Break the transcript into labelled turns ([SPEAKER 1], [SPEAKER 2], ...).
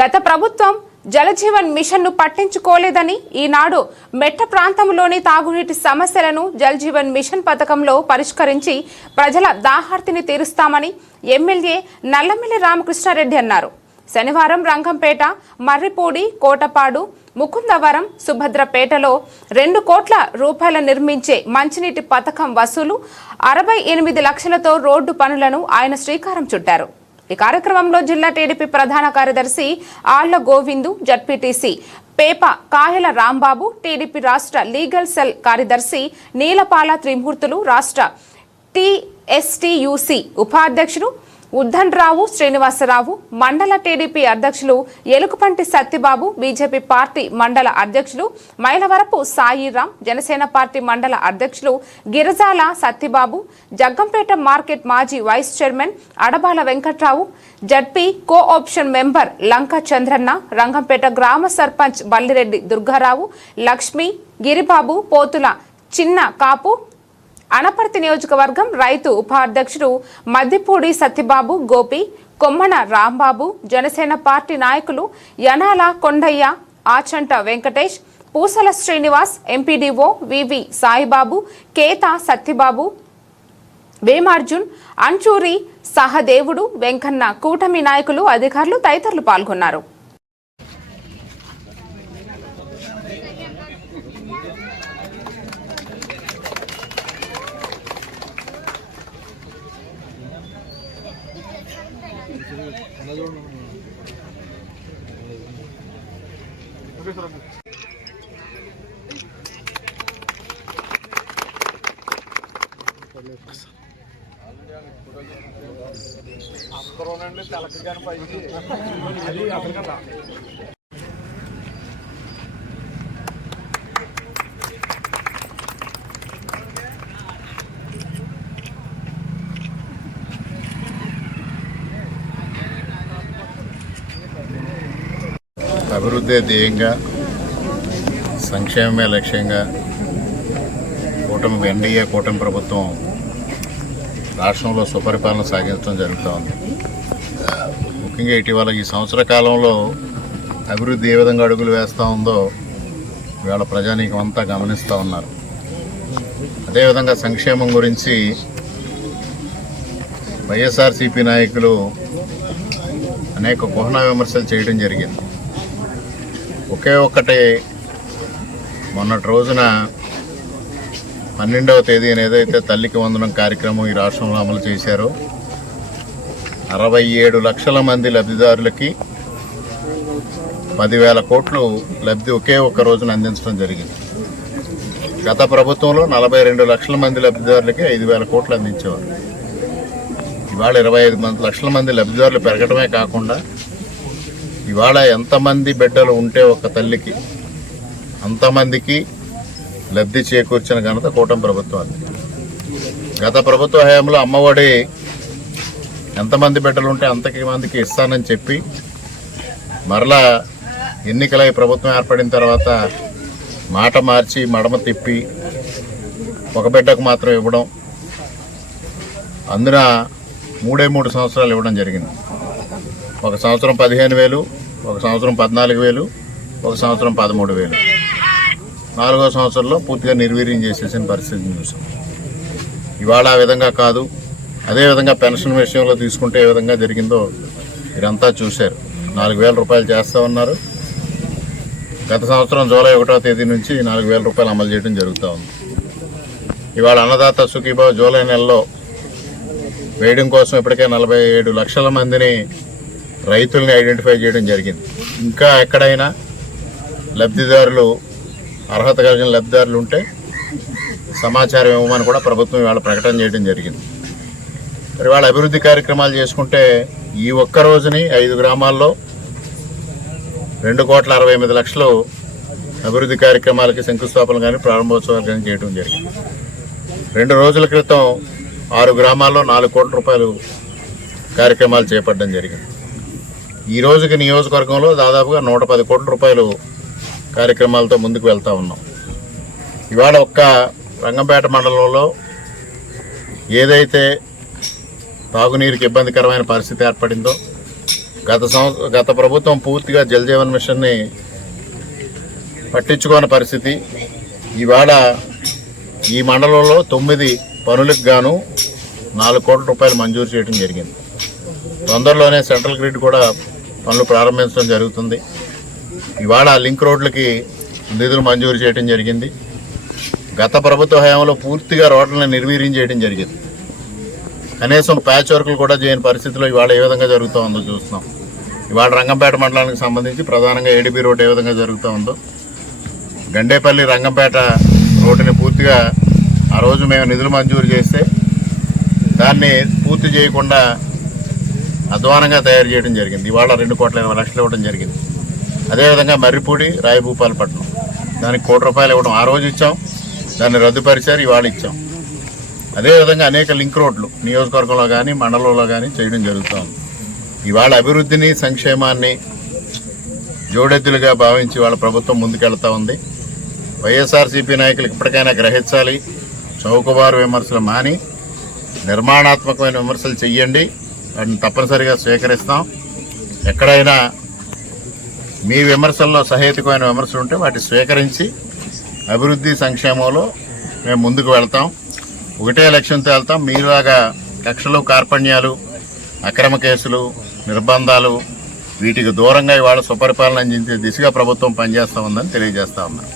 [SPEAKER 1] గత ప్రభుత్వం జలజీవన్ మిషన్ను పట్టించుకోలేదని ఈనాడు మెట్ట ప్రాంతంలోని తాగునీటి సమస్యలను జలజీవన్ మిషన్ పథకంలో పరిష్కరించి ప్రజల దాహార్తిని తీరుస్తామని ఎమ్మెల్యే నల్లమిల్లి రామకృష్ణారెడ్డి అన్నారు. శనివారం రంగంపేట మర్రిపూడి కోటపాడు ముకుందవరం సుభద్రపేటలో రెండు కోట్ల రూపాయల నిర్మించే మంచినీటి పథకం వసూలు అరవై ఎనిమిది లక్షలతో రోడ్డు పనులను ఆయన శ్రీకారం చుట్టారు. ఈ కార్యక్రమంలో జిల్లా టీడీపీ ప్రధాన కార్యదర్శి ఆళ్ళ Govindu ZPTC Pepakayala Rambabu TDP రాష్ట్ర లీగల్ సెల్ కార్యదర్శి నీలపాల త్రిమూర్తులు రాష్ట్ర టీఎస్టీయూసీ ఉపాధ్యక్షుడు ఉద్దన్రావు శ్రీనివాసరావు మండల టీడీపీ అధ్యక్షులు ఎలుకపంటి సత్యబాబు బీజేపీ పార్టీ మండల అధ్యక్షులు మైలవరపు సాయిరాం జనసేన పార్టీ మండల అధ్యక్షులు గిరిజాల సత్యబాబు జగ్గంపేట మార్కెట్ మాజీ vice chairman Adabala Venkatrao ZP co option member Lanka Chandranna Rangampeta గ్రామ సర్పంచ్ బల్లిరెడ్డి దుర్గారావు లక్ష్మి గిరిబాబు పోతుల చిన్న కాపు అనపర్తి నియోజకవర్గం రైతు ఉపాధ్యక్షుడు మద్దిపూడి సత్యబాబు గోపి కొమ్మన రాంబాబు జనసేన పార్టీ నాయకులు Yanala Kondaiah Achanta Venkatesh Pusala Srinivas MPDO V V Saibabu Keta Satyababu Vemarjun Anchuri Sahadevudu Venkanna కూటమి నాయకులు అధికారులు తదితరులు పాల్గొన్నారు.
[SPEAKER 2] అందరూనండి తెలకగానే పైకి అది అసలు కదా అభివృద్ధి ధ్యేయంగా సంక్షేమమే లక్ష్యంగా కూటమి ఎన్డీఏ కూటమి ప్రభుత్వం రాష్ట్రంలో సుపరిపాలన సాగించడం జరుగుతూ ఉంది. ముఖ్యంగా ఇటీవల ఈ సంవత్సర కాలంలో అభివృద్ధి ఏ విధంగా అడుగులు వేస్తూ ఉందో ఇవాళ ప్రజానీకం అంతా గమనిస్తూ ఉన్నారు. అదేవిధంగా సంక్షేమం గురించి వైఎస్ఆర్సీపీ నాయకులు అనేక కుహన విమర్శలు చేయడం జరిగింది. ఒకే ఒక్కటి. మొన్నటి రోజున పన్నెండవ తేదీన ఏదైతే తల్లికి వందనం కార్యక్రమం ఈ రాష్ట్రంలో అమలు చేశారో అరవై ఏడు లక్షల మంది లబ్ధిదారులకి పదివేల కోట్లు లబ్ధి ఒకే ఒక్క రోజున అందించడం జరిగింది. గత ప్రభుత్వంలో నలభై రెండు లక్షల మంది లబ్ధిదారులకి ఐదు వేల కోట్లు అందించేవారు. ఇవాళ ఇరవై ఐదు మంది లక్షల మంది లబ్ధిదారులు పెరగడమే కాకుండా ఇవాళ ఎంతమంది బిడ్డలు ఉంటే ఒక తల్లికి అంతమందికి లబ్ధి చేకూర్చిన ఘనత కూటమి ప్రభుత్వానికి. గత ప్రభుత్వ హయాంలో అమ్మఒడి ఎంతమంది బిడ్డలు ఉంటే అంతకి మందికి ఇస్తానని చెప్పి మరలా ఎన్నికలై ప్రభుత్వం ఏర్పడిన తర్వాత మాట మార్చి మడమ తిప్పి ఒక బిడ్డకు మాత్రం ఇవ్వడం అందున మూడే మూడు సంవత్సరాలు ఇవ్వడం జరిగింది. ఒక సంవత్సరం పదిహేను వేలు ఒక సంవత్సరం పద్నాలుగు వేలు ఒక సంవత్సరం పదమూడు వేలు. నాలుగో సంవత్సరంలో పూర్తిగా నిర్వీర్యం చేసేసిన పరిస్థితిని చూసాం. ఇవాళ ఆ విధంగా కాదు అదేవిధంగా పెన్షన్ విషయంలో తీసుకుంటే ఏ విధంగా జరిగిందో మీరంతా చూశారు. నాలుగు వేల రూపాయలు చేస్తామన్నారు గత సంవత్సరం జూలై ఒకటో తేదీ నుంచి నాలుగు వేల రూపాయలు అమలు చేయడం జరుగుతూ ఉంది. ఇవాళ అన్నదాత సుఖీభావ జూలై నెలలో వేయడం కోసం ఇప్పటికే నలభై ఏడు లక్షల మందిని రైతుల్ని ఐడెంటిఫై చేయడం జరిగింది. ఇంకా ఎక్కడైనా లబ్ధిదారులు అర్హత కలిగిన లబ్ధిదారులు ఉంటే సమాచారం ఇవ్వమని కూడా ప్రభుత్వం ఇవాళ ప్రకటన చేయడం జరిగింది. మరి వాళ్ళ అభివృద్ధి కార్యక్రమాలు చేసుకుంటే ఈ ఒక్క రోజుని ఐదు గ్రామాల్లో రెండు కోట్ల అరవై ఎనిమిది లక్షలు అభివృద్ధి కార్యక్రమాలకి శంకుస్థాపన కానీ ప్రారంభోత్సవాలు కానీ చేయడం జరిగింది. రెండు రోజుల క్రితం ఆరు గ్రామాల్లో నాలుగు కోట్ల రూపాయలు కార్యక్రమాలు చేపట్టడం జరిగింది. ఈ రోజుకి నియోజకవర్గంలో దాదాపుగా నూట పది కోట్ల రూపాయలు కార్యక్రమాలతో ముందుకు వెళ్తూ ఉన్నాం. ఇవాళ ఒక్క రంగంపేట మండలంలో ఏదైతే తాగునీరుకి ఇబ్బందికరమైన పరిస్థితి ఏర్పడిందో గత సంవత్సరం గత ప్రభుత్వం పూర్తిగా జలజీవన్ మిషన్ని పట్టించుకోని పరిస్థితి. ఇవాళ ఈ మండలంలో తొమ్మిది పనులకు గాను నాలుగు కోట్ల రూపాయలు మంజూరు చేయడం జరిగింది. తొందరలోనే సెంట్రల్ గ్రిడ్ కూడా పనులు ప్రారంభించడం జరుగుతుంది. ఇవాళ లింక్ రోడ్లకి నిధులు మంజూరు చేయడం జరిగింది. గత ప్రభుత్వ హయాంలో పూర్తిగా రోడ్లను నిర్వీర్యం చేయడం జరిగింది. కనీసం ప్యాచ్ వర్క్లు కూడా చేయని పరిస్థితిలో ఇవాళ ఏ విధంగా జరుగుతూ ఉందో చూస్తున్నాం. ఇవాళ రంగంపేట మండలానికి సంబంధించి ప్రధానంగా ఏడీబీ రోడ్ ఏ విధంగా జరుగుతూ ఉందో గండేపల్లి రంగంపేట రోడ్డుని పూర్తిగా ఆ రోజు మేము నిధులు మంజూరు చేస్తే దాన్ని పూర్తి చేయకుండా అధ్వానంగా తయారు చేయడం జరిగింది. ఇవాళ రెండు కోట్ల ఇరవై లక్షలు ఇవ్వడం జరిగింది. అదేవిధంగా మర్రిపూడి రాయభూపాలపట్నం. దానికి కోటి రూపాయలు ఇవ్వడం ఆ రోజు ఇచ్చాం. దాన్ని రద్దుపరిచారు ఇవాళ ఇచ్చాం. అదేవిధంగా అనేక లింక్ రోడ్లు నియోజకవర్గంలో కానీ మండలంలో కానీ చేయడం జరుగుతుంది ఇవాళ అభివృద్ధిని సంక్షేమాన్ని జోడెద్దులుగా భావించి వాళ్ళ ప్రభుత్వం ముందుకెళ్తా ఉంది. వైఎస్ఆర్సీపీ నాయకులు ఇప్పటికైనా గ్రహించాలి. చౌకబారు విమర్శలు మాని నిర్మాణాత్మకమైన విమర్శలు చెయ్యండి. వాటిని తప్పనిసరిగా స్వీకరిస్తాం. ఎక్కడైనా మీ విమర్శల్లో సహేతుకమైన విమర్శలు ఉంటే వాటిని స్వీకరించి అభివృద్ధి సంక్షేమంలో మేము ముందుకు వెళ్తాం. ఒకటే లక్ష్యంతో వెళ్తాం. మీలాగా కక్షలు కార్పణ్యాలు అక్రమ కేసులు నిర్బంధాలు వీటికి దూరంగా ఇవాళ సుపరిపాలన అందించే దిశగా ప్రభుత్వం పనిచేస్తూ ఉందని తెలియజేస్తా ఉన్నాను